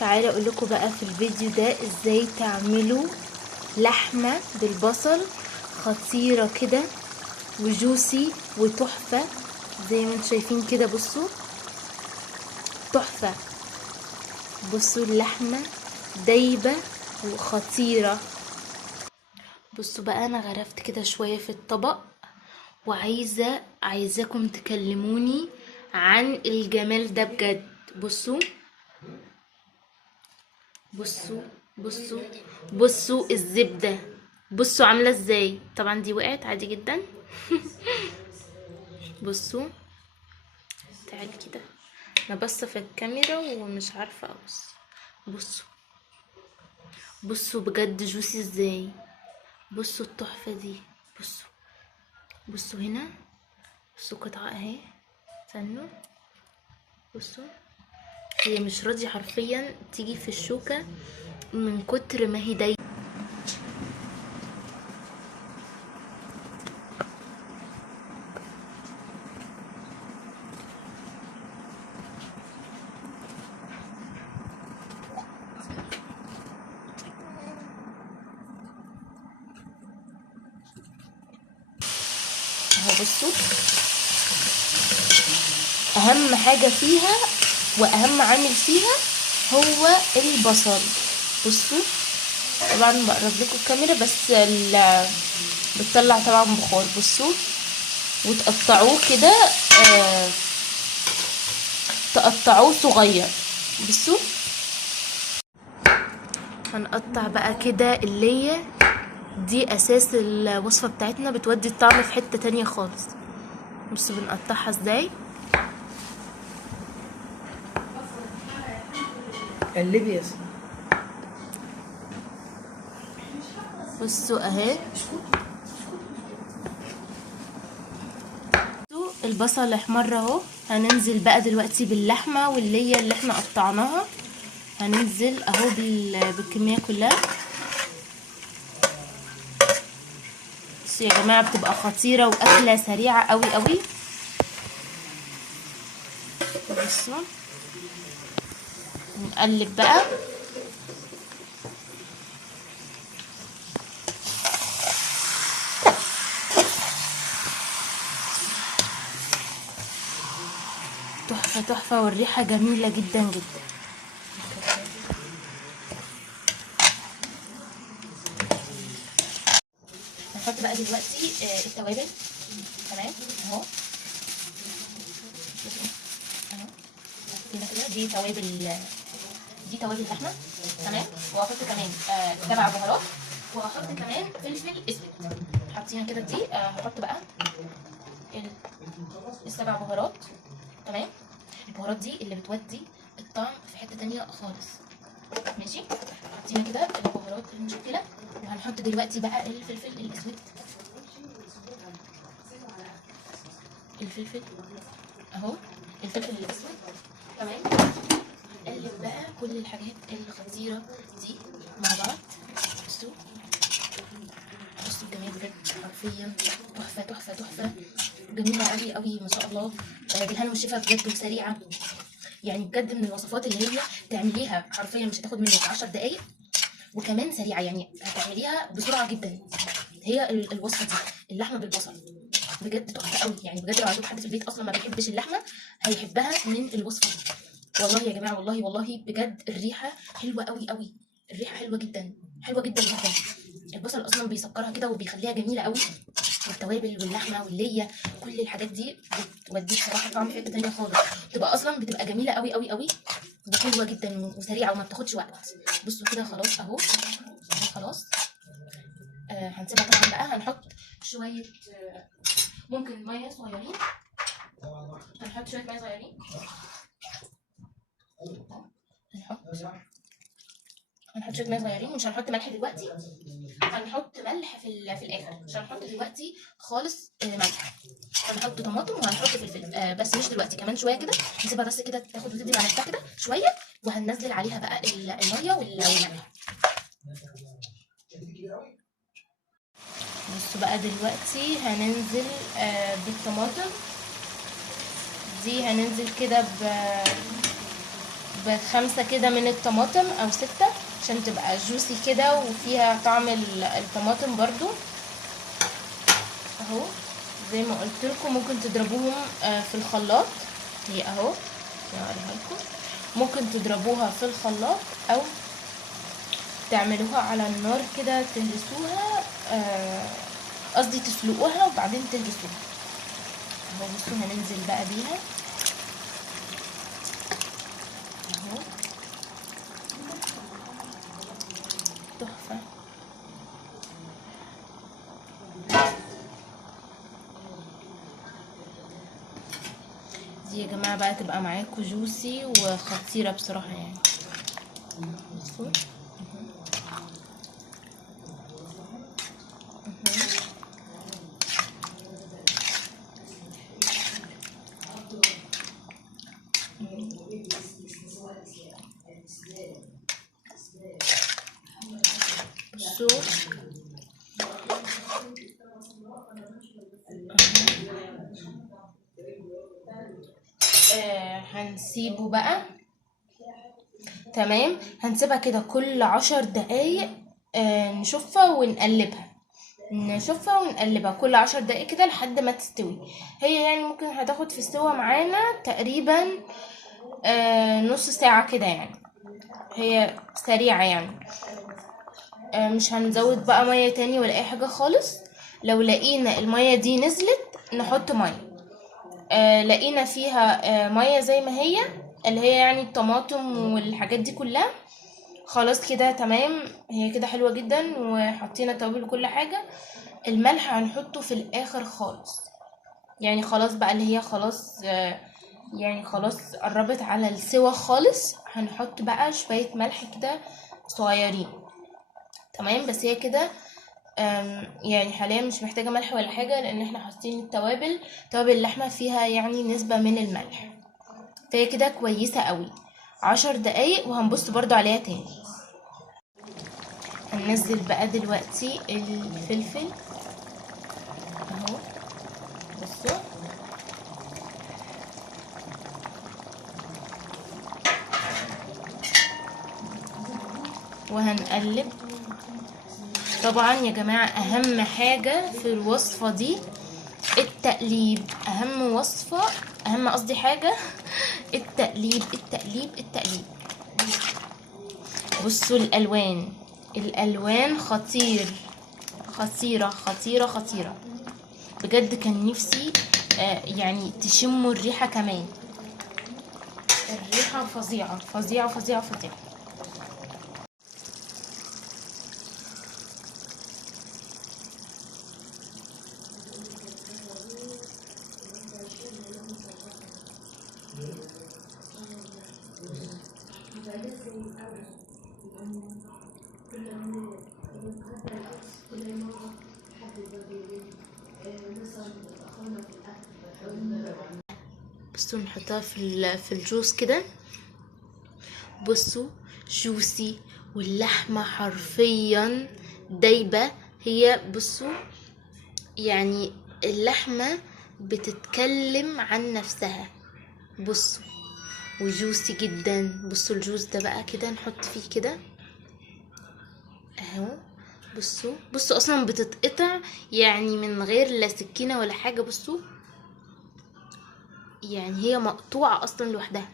تعالوا اقول لكم بقى في الفيديو ده ازاي تعملوا لحمه بالبصل خطيره كده وجوسي وتحفه زي ما انتم شايفين كده. بصوا تحفه، بصوا اللحمه دايبه وخطيره. بصوا بقى انا غرفت كده شويه في الطبق عايزاكم تكلموني عن الجمال ده بجد. بصوا بصوا بصوا بصوا الزبدة، بصوا عاملة ازاي. طبعا دي وقعت عادي جدا. بصوا تعالي كده، انا باصه في الكاميرا ومش عارفة ابص. بصوا بصوا بجد جوسي ازاي. بصوا التحفة دي. بصوا بصوا هنا، بصوا قطعة اهي. استنوا بصوا، هي مش راضية حرفيا تيجي في الشوكة من كتر ما هي ضيقة. اهو بصوا، اهم حاجة فيها واهم عامل فيها هو البصل. بصوا طبعا بقرب لكم الكاميرا بس بتطلع طبعا بخار. بصوا وتقطعوه كده، تقطعوه صغير. بصوا هنقطع بقى كده اللي دي اساس الوصفة بتاعتنا، بتودي الطعم في حتة تانية خالص. بصوا بنقطعها ازاي. قلبي يا سيدي. بصوا اهي، البصل احمر اهو. هننزل بقى دلوقتي باللحمه والليه اللي احنا قطعناها، هننزل اهو بالكميه كلها. بصوا يا جماعه بتبقى خطيره واكله سريعه قوي قوي. بصوا نقلب بقى. تحفه تحفه والريحه جميله جدا جدا. هنحط بقى دلوقتي التوابل. تمام اهو، اهو كده دي توابل اللحمه. تمام، وهحط كمان 7 بهارات، وهحط كمان فلفل اسود. حاطين كده دي هحط بقى ال7 بهارات. تمام، البهارات دي اللي بتودي الطعم في حته تانية خالص. ماشي، حاطين كده البهارات المشكله، وهنحط دلوقتي بقى الفلفل الاسود. الفلفل اهو، الفلفل الاسود. تمام، نقلب بقى كل الحاجات الخطيره دي مع بعض. بصوا بصوا الجمال بجد، حرفيا تحفه تحفه تحفه، جميله قوي قوي ما شاء الله. بالهنا والشفا بجد، وسريعه يعني بجد، من الوصفات اللي هي تعمليها حرفيا مش هتاخد منك 10 دقايق، وكمان سريعه يعني هتعمليها بسرعه جدا. هي الوصفه دي اللحمه بالبصل بجد تحفه قوي يعني. بجد لو عندكم حد في البيت اصلا ما بيحبش اللحمه هيحبها من الوصفه دي. والله يا جماعه، والله والله بجد الريحه حلوه قوي قوي، الريحه حلوه جدا، حلوه جدا جدا. البصل اصلا بيسكرها كده وبيخليها جميله قوي، والتوابل واللحمه والليه كل الحاجات دي بتوديك صراحه طعم في حته تانيه خالص. بتبقى جميله قوي قوي قوي، وحلوه جدا وسريعه وما بتاخدش وقت. بصوا كده خلاص اهو، خلاص. هنسيبها طبعا بقى. هنحط شويه ممكن ميه صغيرين، هنحط شويه ميه صغيرين. هنحط شويه ميه صغيرين، ومش هنحط ملح دلوقتي، هنحط ملح في الاخر. مش هنحط دلوقتي خالص ملح. هنحط طماطم وهنحط فلفل بس مش دلوقتي، كمان شويه كده نسيبها بس كده تاخد وتدي مع نفسها كده شويه، وهننزل عليها بقى الميه والملح. بصوا بقى دلوقتي هننزل بالطماطم دي، هننزل كده ب5 كده من الطماطم او 6 عشان تبقى جوسي كده وفيها طعم الطماطم برضو اهو. زي ما قلت لكم ممكن تضربوهم في الخلاط، هي اهو هوريها لكم. ممكن تضربوها في الخلاط او تعملوها على النار كده تهرسوها، قصدي تسلقوها وبعدين تهرسوها اهو. بصوا هننزل بقى بيها اهو، تحفة. دي يا جماعة بقى تبقى معاكم جوسي وخطيرة بصراحة يعني. بصوا بصوا هنسيبه بقى تمام. هنسيبها كده كل 10 دقايق، نشوفها ونقلبها، نشوفها ونقلبها كل 10 دقايق كده لحد ما تستوي. هي يعني ممكن هتاخد في السوا معانا تقريبا نص ساعة كده يعني، هي سريعة يعني. مش هنزود بقى مية تاني ولا اي حاجة خالص. لو لقينا المية دي نزلت نحط مية، لقينا فيها مية زي ما هي اللي هي يعني الطماطم والحاجات دي كلها، خلاص كده تمام. هي كده حلوة جدا وحطينا توابل وكل حاجة. الملح هنحطه في الاخر خالص يعني، خلاص بقى اللي هي خلاص يعني خلاص قربت على السوا خالص، هنحط بقى شوية ملح كده صغيرين تمام. بس هي كده يعني حاليا مش محتاجة ملح ولا حاجة، لان احنا حاطين التوابل، توابل اللحمة فيها يعني نسبة من الملح، فهي كده كويسة قوي. 10 دقايق وهنبص برضو عليها تاني. هننزل بقى دلوقتي الفلفل اهو، بصوا وهنقلب. طبعا يا جماعة اهم حاجة في الوصفة دي التقليب، اهم وصفة، اهم قصدي حاجة التقليب التقليب التقليب. بصوا الالوان، الالوان خطير، خطيرة خطيرة خطيرة بجد. كان نفسي يعني تشموا الريحة كمان، الريحة فظيعة فظيعة فظيعة فظيعة. بصوا نحطها في الجوز كده، بصوا جوسي واللحمة حرفيا دايبة. هي بصوا يعني اللحمة بتتكلم عن نفسها، بصوا وجوسي جدا. بصوا الجوز ده بقى كده نحط فيه كده اهو. بصوا اصلا بتتقطع يعني من غير لا سكينة ولا حاجة. بصوا يعني هي مقطوعة اصلا لوحدها.